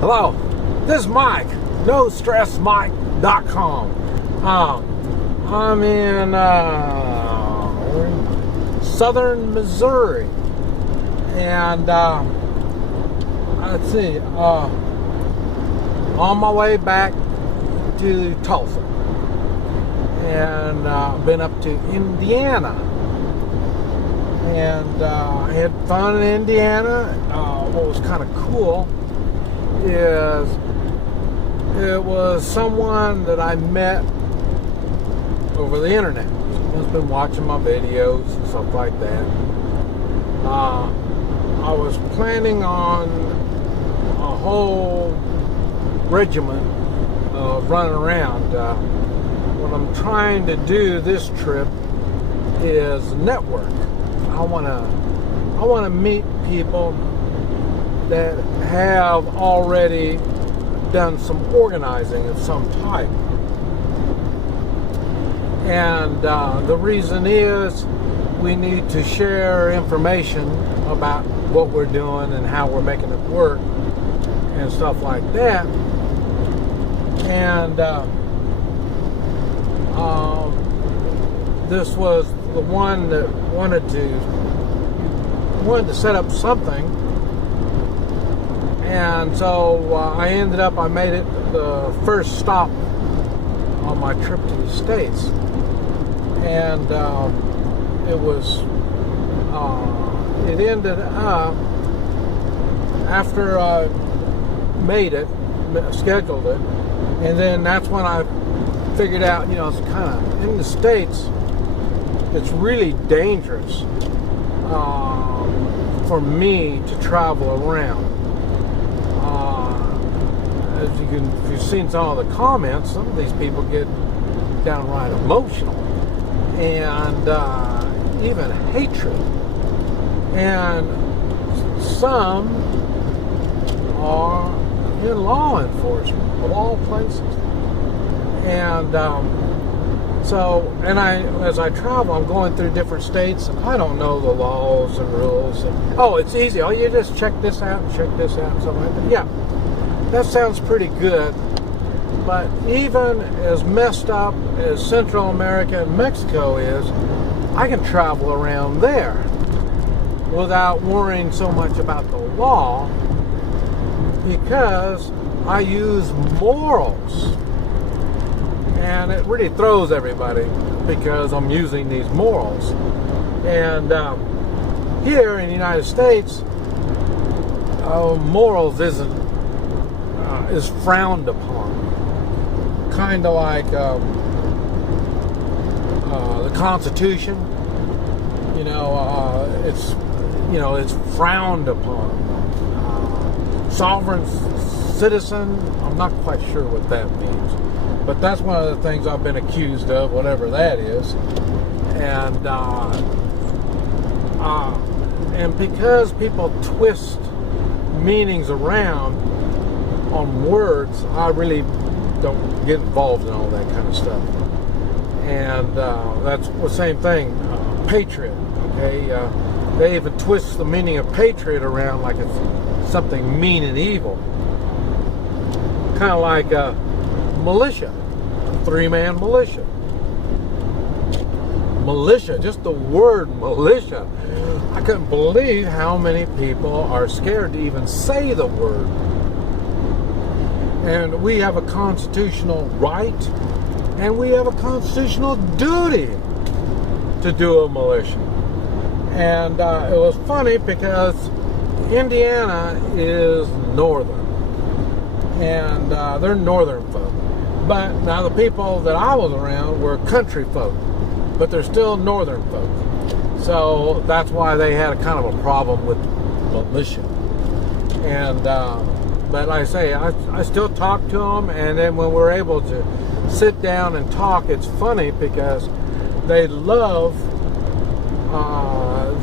Hello, this is Mike, NoStressMike.com. I'm in southern Missouri, and let's see, on my way back to Tulsa, and been up to Indiana, and I had fun in Indiana. What was kind of cool is it was someone that I met over the internet. Someone's been watching my videos and stuff like that. I was planning on a whole regimen of running around. What I'm trying to do this trip is network. I want to meet people that have already done some organizing of some type. And the reason is we need to share information about what we're doing and how we're making it work and stuff like that. And this was the one that wanted to set up something. And so I made it the first stop on my trip to the States. And it ended up, after I made it, scheduled it, and then that's when I figured out, it's kind of, in the States, it's really dangerous for me to travel around. If you've seen some of the comments, some of these people get downright emotional and even hatred. And some are in law enforcement of all places. And as I travel, I'm going through different states, and I don't know the laws and rules. And, it's easy. You just check this out and check this out and something like that. Yeah. That sounds pretty good, but even as messed up as Central America and Mexico is, I can travel around there without worrying so much about the law, because I use morals. And it really throws everybody because I'm using these morals. And here in the United States, morals is frowned upon, kind of like the Constitution. It's frowned upon. Sovereign citizen, I'm not quite sure what that means, but that's one of the things I've been accused of, whatever that is. And because people twist meanings around on words, I really don't get involved in all that kind of stuff. And that's the same thing, patriot, okay? They even twist the meaning of patriot around like it's something mean and evil. Kind of like militia, three-man militia. Militia, just the word militia. I couldn't believe how many people are scared to even say the word. And we have a constitutional right, and we have a constitutional duty to do a militia. And it was funny because Indiana is northern, and they're northern folk. But now the people that I was around were country folk, but they're still northern folk. So that's why they had a kind of a problem with militia. And but like I say, I still talk to them, and then when we're able to sit down and talk, it's funny because they love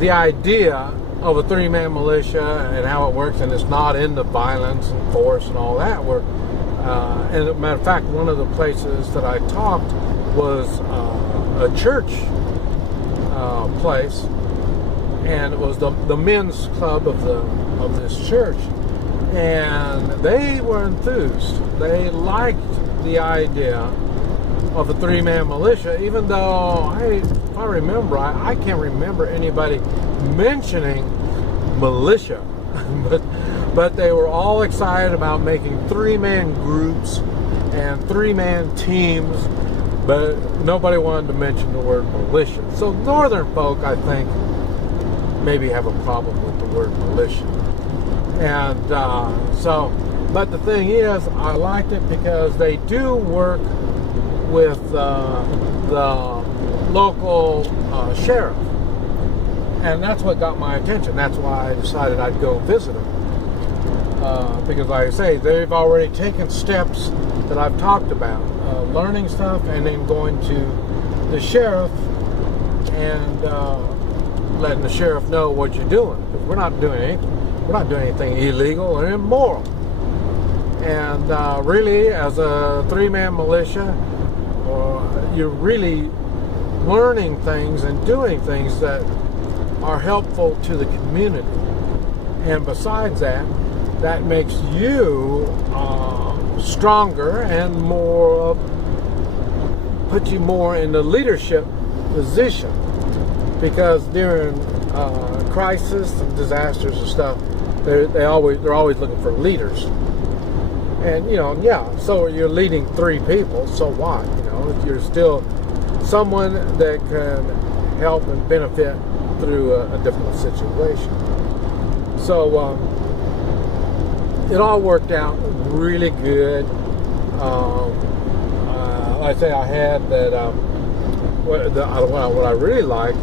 the idea of a three-man militia and how it works, and it's not into violence and force and all that. And as a matter of fact, one of the places that I talked was a church place, and it was the men's club of this church. And they were enthused. They liked the idea of a three-man militia, even though if I remember, I can't remember anybody mentioning militia. but they were all excited about making three-man groups and three-man teams, but nobody wanted to mention the word militia. So northern folk, I think, maybe have a problem with the word militia. And but the thing is, I liked it because they do work with the local sheriff. And that's what got my attention. That's why I decided I'd go visit them. Because like I say, they've already taken steps that I've talked about. Learning stuff and then going to the sheriff and letting the sheriff know what you're doing. Because we're not doing anything illegal or immoral. And really, as a three-man militia, you're really learning things and doing things that are helpful to the community. And besides that, that makes you stronger and more, puts you more in the leadership position. Because during crisis and disasters and stuff, they're always looking for leaders. And so you're leading three people, so what? If you're still someone that can help and benefit through a difficult situation. So it all worked out really good. Like I say, I had that. What I really liked,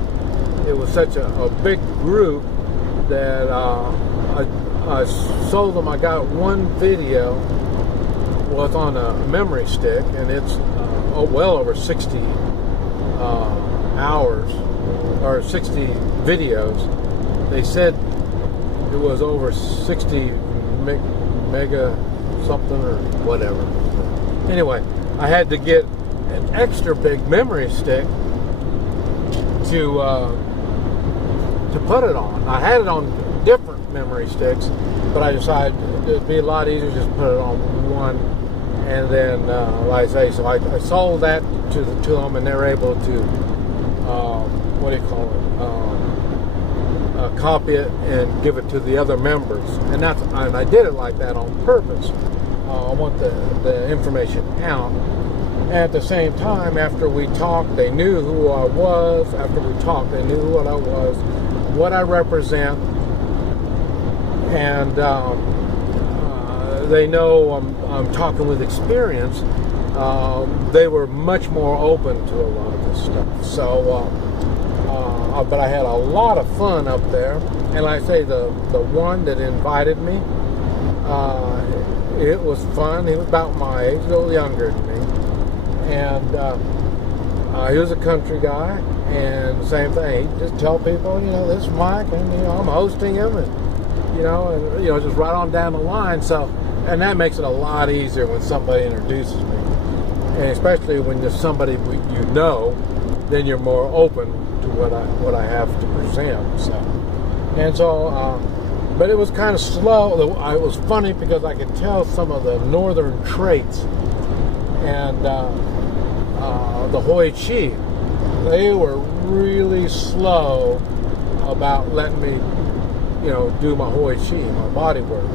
it was such a big group that I sold them. I got one video. Well, it's on a memory stick, and it's well over 60 hours or 60 videos. They said it was over 60 mega something or whatever. Anyway, I had to get an extra big memory stick to put it on. I had it on different memory sticks, but I decided it'd be a lot easier to just put it on one. And then, like I say, so I sold that to them, and they're able to, copy it and give it to the other members. And I did it like that on purpose. I want the information out. At the same time, after we talked, they knew who I was. After we talked, they knew what I was, what I represent, and they know I'm talking with experience. They were much more open to a lot of this stuff. So, but I had a lot of fun up there. And like I say, the one that invited me, it was fun. He was about my age, a little younger than me. And he was a country guy. And same thing, he'd just tell people, this is Mike, and I'm hosting him, and just right on down the line. So, and that makes it a lot easier when somebody introduces me, and especially when there's somebody then you're more open to what I have to present. So, but it was kind of slow. It was funny because I could tell some of the northern traits, and the Hoi Chi, they were really slow about letting me, do my Hoi Chi, my body work.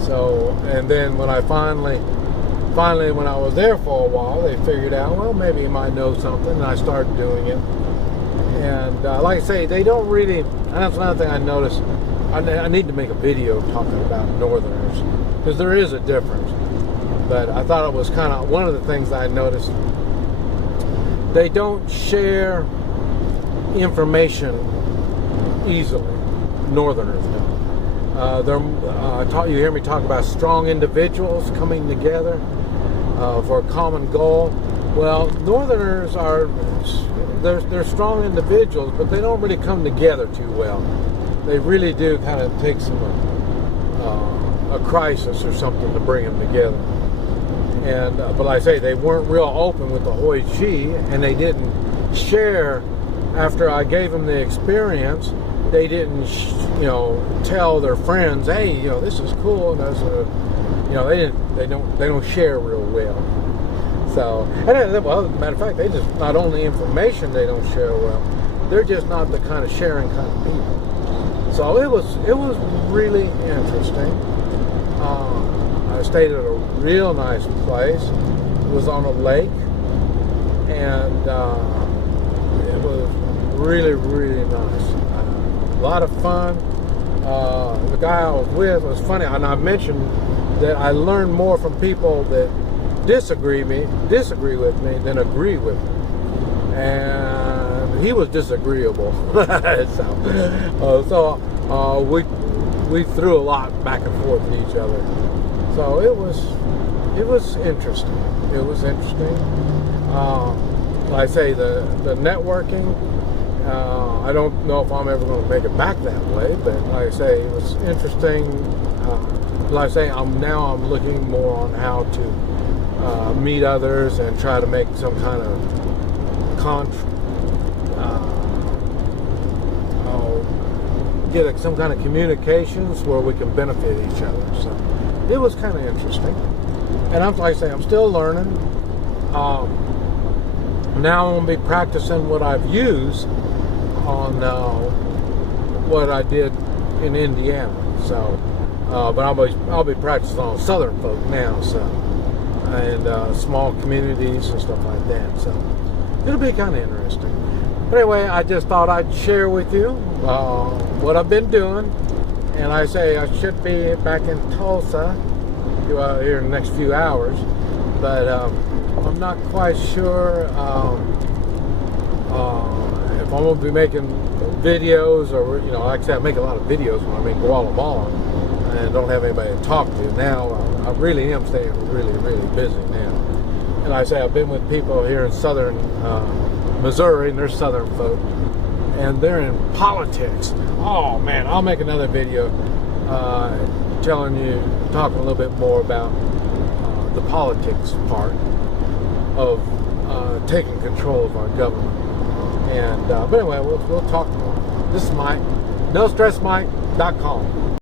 So, and then when I finally when I was there for a while, they figured out, well, maybe you might know something, and I started doing it. And like I say, they don't really, and that's another thing I noticed, I need to make a video talking about Northerners, because there is a difference. But I thought it was kind of one of the things I noticed. They don't share information easily. Northerners don't. You hear me talk about strong individuals coming together for a common goal. Well, Northerners they're strong individuals, but they don't really come together too well. They really do kind of take a crisis or something to bring them together. And but like I say, they weren't real open with the Hoi Chi, and they didn't share after I gave them the experience. they didn't, tell their friends, hey, this is cool, and there's a, they don't share real well. So, and then, well, as a matter of fact, they just, not only information they don't share well, they're just not the kind of sharing kind of people. So it was really interesting. I stayed at a real nice place. It was on a lake, and it was really, really nice. A lot of fun. The guy I was with was funny, and I mentioned that I learned more from people that disagree with me than agree with me. And he was disagreeable. so we threw a lot back and forth at each other. So it was interesting. It was interesting. Like I say, the networking, I don't know if I'm ever going to make it back that way, but like I say, it was interesting. Like I say, I'm looking more on how to meet others and try to make some kind of get some kind of communications where we can benefit each other. So it was kind of interesting. And like I say, I'm still learning. Now I'm going to be practicing what I've used on what I did in Indiana. So, but I'll be practicing on Southern folk now. So, and small communities and stuff like that. So it'll be kind of interesting. But anyway, I just thought I'd share with you what I've been doing. And I say I should be back in Tulsa here in the next few hours. But I'm not quite sure if I'm going to be making videos or, like I said, I make a lot of videos when I'm in Guatemala and don't have anybody to talk to. Now, I really am staying really, really busy now. And like I say, I've been with people here in southern Missouri, and they're southern folk, and they're in politics. Oh, man, I'll make another video talking a little bit more about the politics part of taking control of our government. And but anyway, we'll talk more. This is Mike, NoStressMike.com.